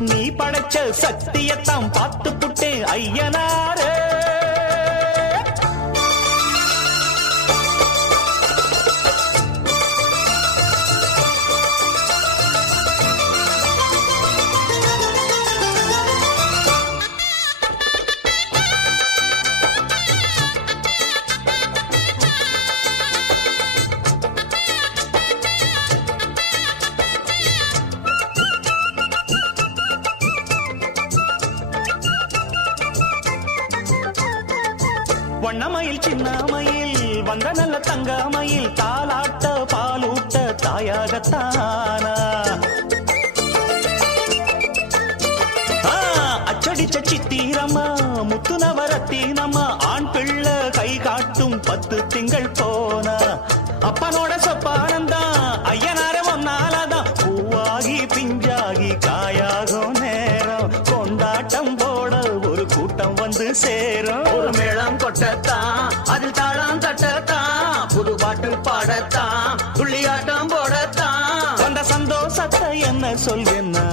நீ படைச்ச சக்தியத்தான் பார்த்து புட்டேன் ஐயனாரே. வண்ணமயில் சின்னமயில் வந்த நல்ல தங்கமயில் தாலாட்ட பாலூட்ட தாயாகத்தானா? அச்சடிச்ச சித்திரம்மா முத்து நவரத்தினம்மா ஆண் பிள்ளை கை காட்டும் பத்து திங்கள் போனா? அப்பனோட சொப்பானந்தான் ஐயனார ஒன்னாலதான் பூவாகி பிஞ்சாகி காயாகும் நேரம். கொண்டாட்டம் போட ஒரு கூட்டம் வந்து சேரும். தாளம் தட்டத்தான் புது பாட்டு பாடத்தான் துள்ளியாட்டம் போடத்தான். அந்த சந்தோஷத்தை என்ன சொல்வேன்னா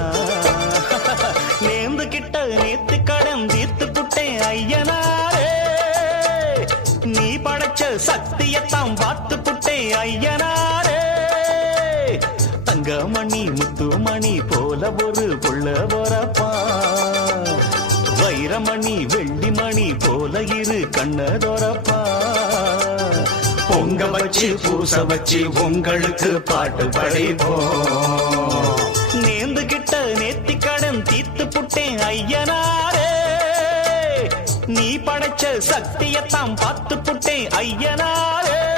நேர்ந்து கிட்ட நேத்து கடன் தீர்த்து புட்டேன் ஐயனாரே. நீ படைச்ச சக்தியத்தான் பார்த்து புட்டேன் ஐயனாரே. தங்கமணி முத்துமணி போல ஒரு புள்ள போறப்பா. வைரமணி வெள்ளிமணி போல இரு கண்ணதோரப்பா பொங்க வச்சு பூச வச்சு உங்களுக்கு பாட்டு படைப்போம். நேர்ந்து கிட்ட நேத்தி கடன் தீத்து புட்டேன் ஐயனாரே. நீ படைச்ச சக்தியத்தான் பார்த்து புட்டேன் ஐயனாரே.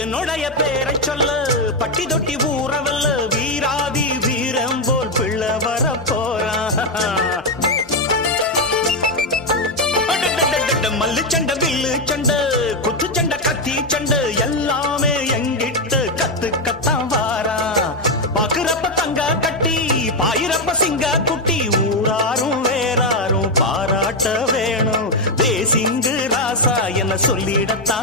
என்னுடைய பேரை சொல்ல பட்டி தொட்டி ஊறவல்ல வீராதி வீரம் போல் பிள்ளை வர போறான். மல்லு சண்டை வில்லு சண்டை குத்து சண்டை கத்தி சண்டை எல்லாமே எங்கிட்ட கத்து கத்தான் வாரா பாக்குறப்ப தங்க கட்டி பாயிரப்ப சிங்க குட்டி ஊராரும் வேறாரும் பாராட்ட வேணும். தேசிங்கு ராசா என்ன சொல்லிடத்தான்